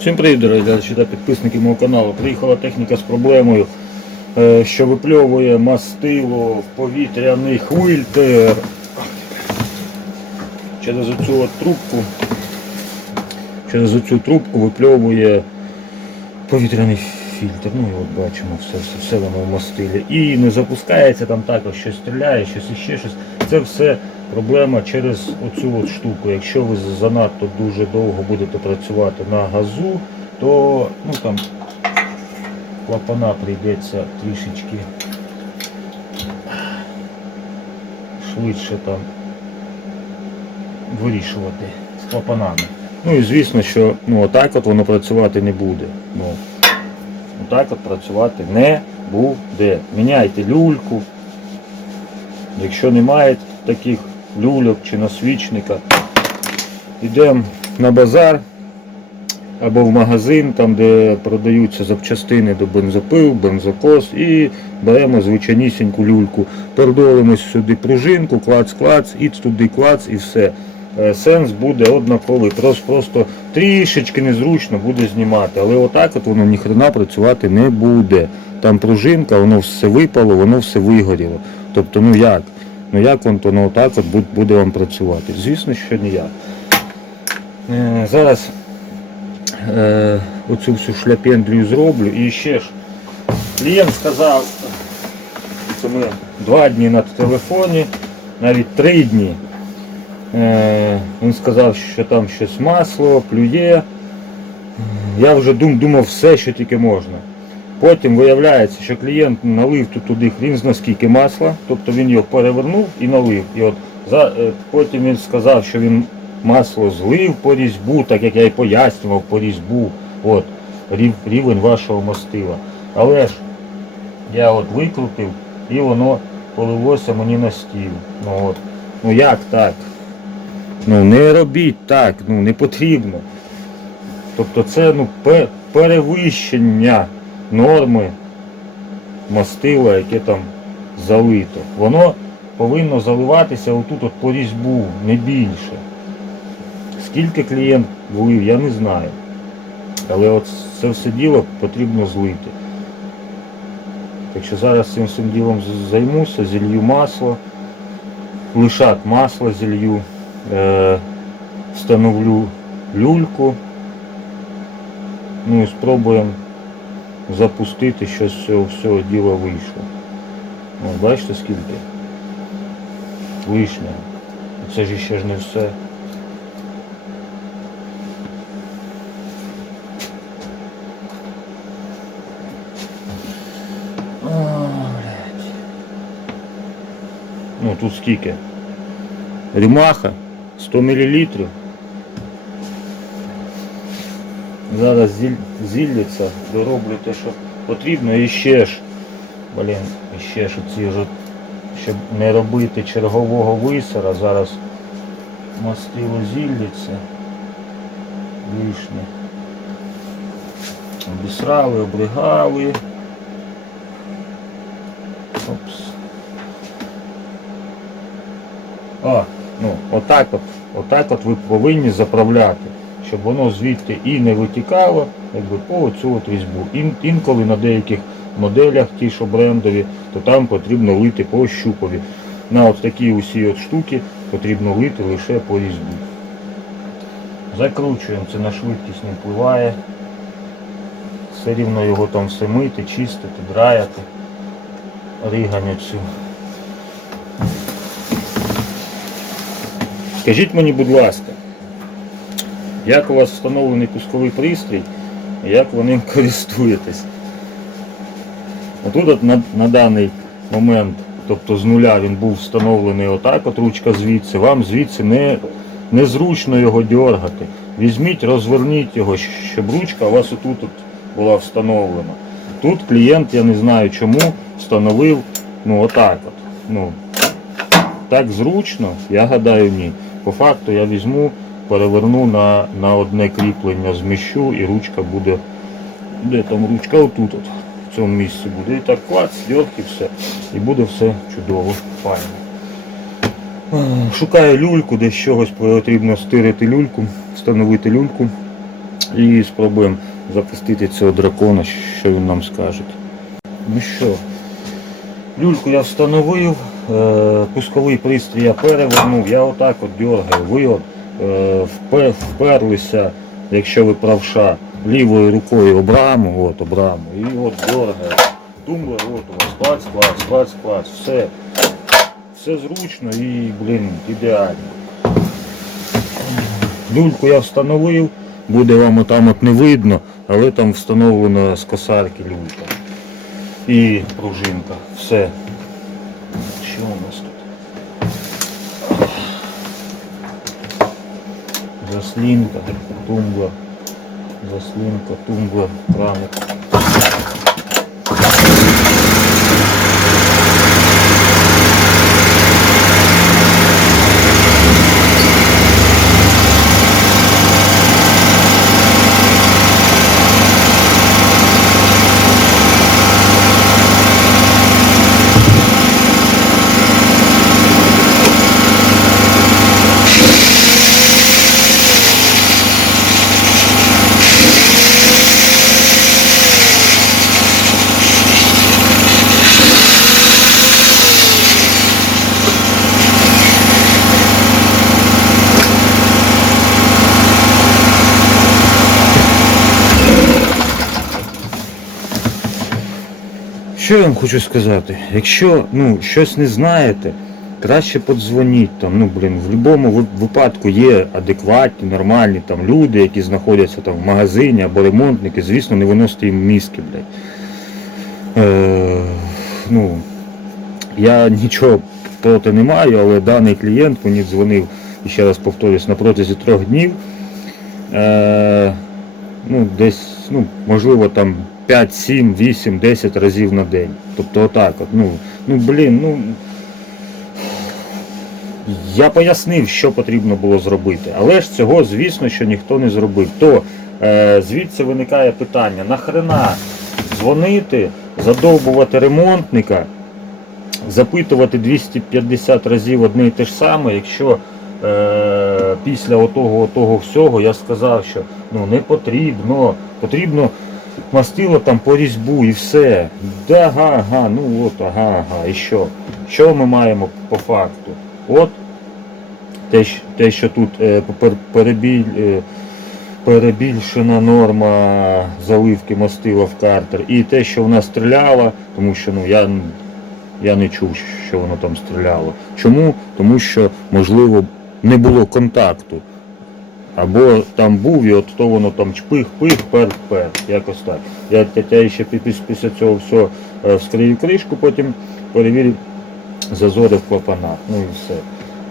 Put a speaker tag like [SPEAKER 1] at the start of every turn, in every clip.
[SPEAKER 1] Всім привіт, дорогі глядачі та підписники мого каналу. Приїхала техніка з проблемою, е, що випльовує мастило в повітряний хвильтер. Через оцю от трубку, через оцю трубку випльовує повітряний фільтр. Ну і от бачимо, все, все, все воно в мастилі. І не запускається там також, щось стріляє, щось іще щось. Це все проблема через оцю от штуку. Якщо ви занадто дуже довго будете працювати на газу, то ну там клапана прийдеться трішечки швидше там вирішувати з клапанами. Ну і звісно, що ну, отак от воно працювати не буде. Ну, отак от працювати не буде. Міняйте люльку. Якщо немає таких люльок чи насвічника, йдемо на базар або в магазин, там де продаються запчастини до бензопил, бензокос і беремо звичайнісіньку люльку, передолимо сюди пружинку, клац-клац, і туди клац і все. Е, Сенс буде однаковий, просто, просто трішечки незручно буде знімати, але отак от воно ніхрена працювати не буде. Там пружинка, воно все випало, воно все вигоріло. Тобто, ну як? Ну як воно, воно отак от буде вам працювати? Звісно, що ніяк. Е, Зараз е, оцю всю шляпендрію зроблю і ще ж клієнт сказав, це ми два дні на телефоні, навіть три дні. Е, Він сказав, що там щось масло, плює. Я вже дум, думав все, що тільки можна. Потім виявляється, що клієнт налив тут туди хрін зна скільки масла, тобто він його перевернув і налив. І от за, е, потім він сказав, що він масло злив по різьбу, так як я і пояснював по різьбу. От, рів, рівень вашого мастила. Але ж я от викрутив і воно полилося мені на стіл. Ну, от. ну як так? Ну не робіть так, ну не потрібно. Тобто це ну, перевищення норми мастила, яке там залито. Воно повинно заливатися отут от по різьбу, не більше. Скільки клієнт влив, я не знаю. Але от це все діло потрібно злити. Так що зараз цим всім ділом займуся, зілью масло, лишат масла зілью, е, встановлю люльку. Ну і спробуємо запустити, що з цього всього діла вийшло. О, бачите скільки? Лишнього. Це ж ще ж не все. О, блядь. Ну тут скільки? Рімаха 100 мл. Зараз зілляться, дороблю те, що потрібно і ще ж, блін, і ще ж оці ж, щоб не робити чергового висора, зараз мастило зілляться. Лишнє. Обісрали, обригали. Опс. А, ну, отак от, отак от ви повинні заправляти, щоб воно звідти і не витікало, якби по оцю от різьбу. Ін, інколи на деяких моделях, ті, що брендові, то там потрібно лити по щупові. На от такі усі от штуки потрібно лити лише по різьбу. Закручуємо, це на швидкість не впливає. Все рівно його там все мити, чистити, драяти, ригання цю. Скажіть мені, будь ласка, як у вас встановлений пусковий пристрій, і як ви ним користуєтесь? Отут от на, на даний момент, тобто з нуля він був встановлений отак, от ручка звідси, вам звідси не, незручно його дергати. Візьміть, розверніть його, щоб ручка у вас отут от була встановлена. Тут клієнт, я не знаю чому, встановив ну отак от. Ну, так зручно, я гадаю, ні. По факту я візьму, переверну на, на одне кріплення, зміщу і ручка буде. Де там ручка? Отут от, в цьому місці буде. І так клац, і все. І буде все чудово, файно. Е, Шукаю люльку, десь чогось потрібно стирити люльку, встановити люльку. І спробуємо запустити цього дракона, що він нам скаже. Ну що, люльку я встановив, е, пусковий пристрій я перевернув, я отак от дергаю, ви от вперлися, якщо ви правша, лівою рукою об раму, от об і от дергаю. Тумблер, от у вас, клац, клац, клац, клац, все. Все зручно і, блін, ідеально. Люльку я встановив, буде вам там от не видно, але там встановлено з косарки люлька. І пружинка. Все. Що у нас тут? Заслінка, тумба, Заслінка, тумба, краник. Що я вам хочу сказати? Якщо ну, щось не знаєте, краще подзвоніть там. Ну, блін, в будь-якому випадку є адекватні, нормальні там люди, які знаходяться там в магазині або ремонтники, звісно, не виносите їм мізки, блядь. Е, ну, я нічого проти не маю, але даний клієнт мені дзвонив, і ще раз повторюсь, на протязі трьох днів. Е, ну, десь, ну, можливо, там 5, 7, 8, 10 разів на день. Тобто отак от. Ну, ну блін, ну. Я пояснив, що потрібно було зробити, але ж цього, звісно, що ніхто не зробив. То е, звідси виникає питання: нахрена дзвонити, задовбувати ремонтника, запитувати 250 разів одне і те ж саме, якщо е, після отого, отого всього я сказав, що ну, не потрібно, потрібно мастило там по різьбу і все. Да, ага, ага, ну от, ага, ага, і що? Що ми маємо по факту? От те, що тут е, перебіль, е, перебільшена норма заливки мастила в картер, і те, що вона стріляла, тому що ну, я, я не чув, що воно там стріляло. Чому? Тому що, можливо, не було контакту. Або там був і от то воно там чпих-пих, пер-пер, якось так. Я, я, ще після цього все вскрию кришку, потім перевірив зазори в клапанах. Ну і все.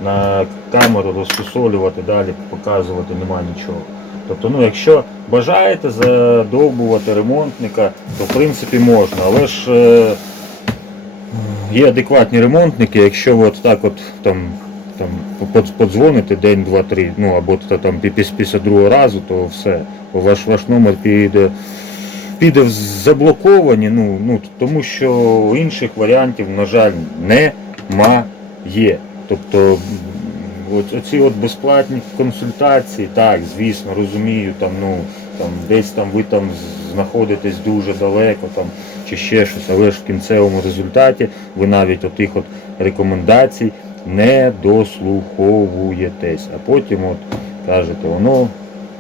[SPEAKER 1] На камеру розписолювати далі, показувати нема нічого. Тобто, ну, якщо бажаєте задовбувати ремонтника, то в принципі можна. Але ж е, є адекватні ремонтники, якщо от так от там, там под- подзвоните день, два, три, ну або там після другого разу, то все. Ваш, ваш номер піде, піде в заблоковані, ну, ну, тому що інших варіантів, на жаль, немає. Тобто от, оці от безплатні консультації, так, звісно, розумію, там, ну, там, десь там ви там знаходитесь дуже далеко там, чи ще щось, але ж в кінцевому результаті ви навіть отих от рекомендацій не дослуховуєтесь. А потім от кажете, воно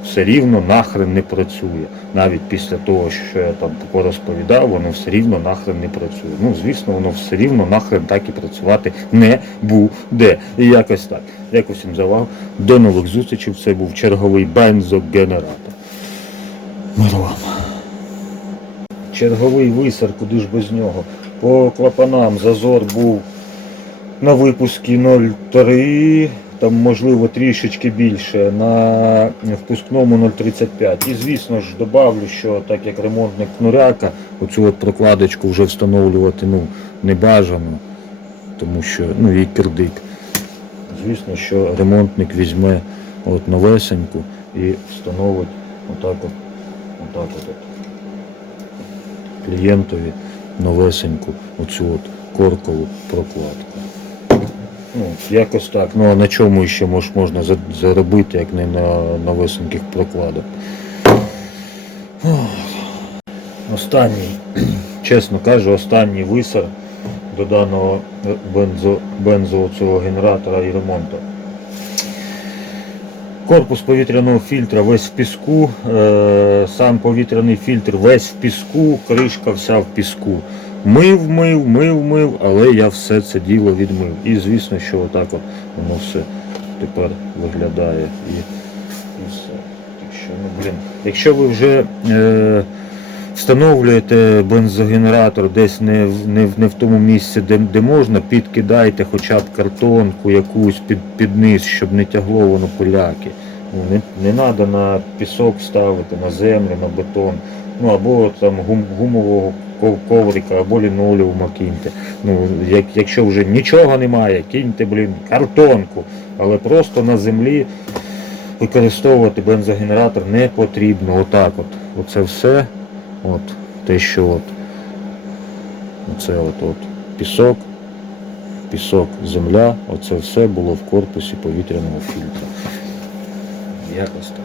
[SPEAKER 1] все рівно нахрен не працює. Навіть після того, що я там порозповідав, воно все рівно нахрен не працює. Ну, звісно, воно все рівно нахрен так і працювати не буде. І якось так. Дякую всім за увагу. До нових зустрічей. Це був черговий бензогенератор. Миру вам. Черговий висер, куди ж без нього. По клапанам зазор був на випускі 0,3, там можливо трішечки більше, на впускному 0,35. І звісно ж добавлю, що так як ремонтник кнуряка, оцю от прокладочку вже встановлювати ну, не бажано, тому що ну, і кирдик. Звісно, що ремонтник візьме от новесеньку і встановить отак от, отак от, от клієнтові новесеньку оцю от коркову прокладку. Ну, якось так. Ну а на чому ще мож, можна заробити, як не на новесеньких прокладах. Останній, чесно кажу, останній висер до даного бензо, бензо цього генератора і ремонту. Корпус повітряного фільтра весь в піску, е, сам повітряний фільтр весь в піску, кришка вся в піску. Мив, мив, мив, мив, але я все це діло відмив. І звісно, що отак от воно все тепер виглядає і, і все. Так ну, блін, якщо ви вже е, встановлюєте бензогенератор десь не, не, не в тому місці, де, де можна, підкидайте хоча б картонку якусь під, під низ, щоб не тягло воно поляки. Ну, не, треба на пісок ставити, на землю, на бетон. Ну або там гум, гумового коврика, або лінолеума киньте. Ну, як, якщо вже нічого немає, киньте, блін, картонку. Але просто на землі використовувати бензогенератор не потрібно. Отак от. Оце все. От, те, що от. Оце от, от пісок, пісок, земля, оце все було в корпусі повітряного фільтра. Якось так.